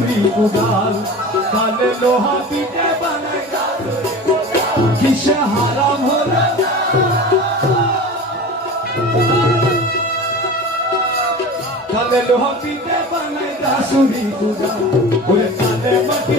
গাজরি কোদাল কালে লোহা পিঠে বানায় গাজরি কোদাল কিসে হারাম হলো? কালে লোহা পিঠে বানায় গাজরি কোদাল ওরে কালে মাটি